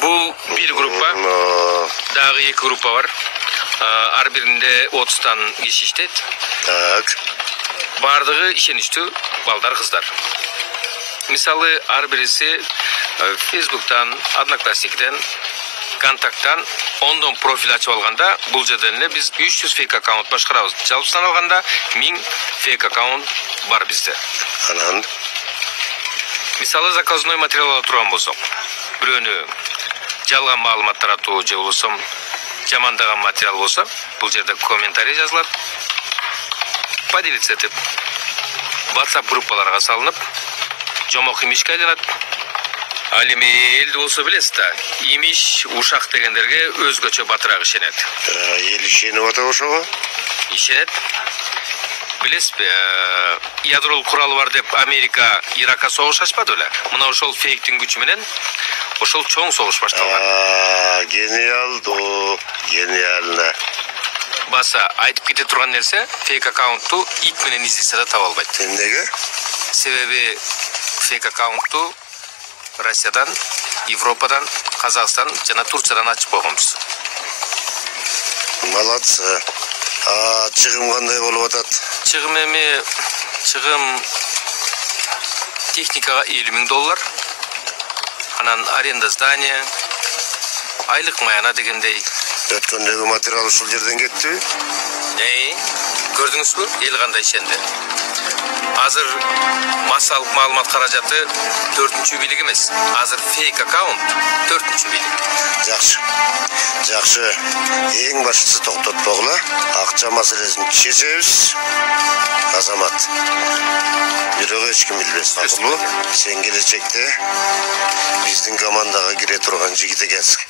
Бул bir группа. Дагы 2 группа бар. Ар биринде 30-тан киши иштейт. Так. Бардыгы ишеничтүү балдар, кыздар. Мисалы, ар бириси Facebook'tan, Одноклассниктен, Контакттан ондон профиль ачып алганда, бул жерден эле биз 300 фейк аккаунт башкарабыз. Жалпысынан алганда 1000 фейк аккаунт бар бизде. Анан Мисалы, заказной материал турган болсок, бирөөнү жалган маалымат таратуу же болсо жамандаган материал болсо, бул жерде комментарий жазылат. Поделиться этип, WhatsApp группаларга салынып, жомок имишке айланат. Ал эми элди болсо билесиз да, имиш, ушак дегендерге өзгөчө батыраак ишенет. эл ишенип атат ошого? Ишенет. Билесизби, ядролук куралы бар деп Америка Иракка согуш ачпады беле? Мына ошол фейктин күчү менен ошол чоң согуш башталган. Гениалдуу, гениально. Баса айтып кете турган нерсе, фейк аккаунтту ит менен издесе да таба албайт. Эмнеге? Себеби фейк аккаунтту Россиядан, Европадан, Казакстан жана Турциядан ачып койгонбуз. Молодцы. Чыгым кандай болуп атат? Чыгым техникага $50,000. Анан аренда здания, айлык маяна дегендей. Өткөндөгү материал ушул жерден кеттиби? Көрдүңүзбү? Эл кандай ишенди. Азыр массалык маалымат каражаты 4-чү бийлик эмес. Азыр фейк аккаунт 4-чү бийлик. Жакшы. Эң башкысы токтотпогула. Акча маселесин чечебиз. Азамат. Бирок эч ким билбес. Акылуу. Сен келечекте биздин командага кире турган жигит экенсиң.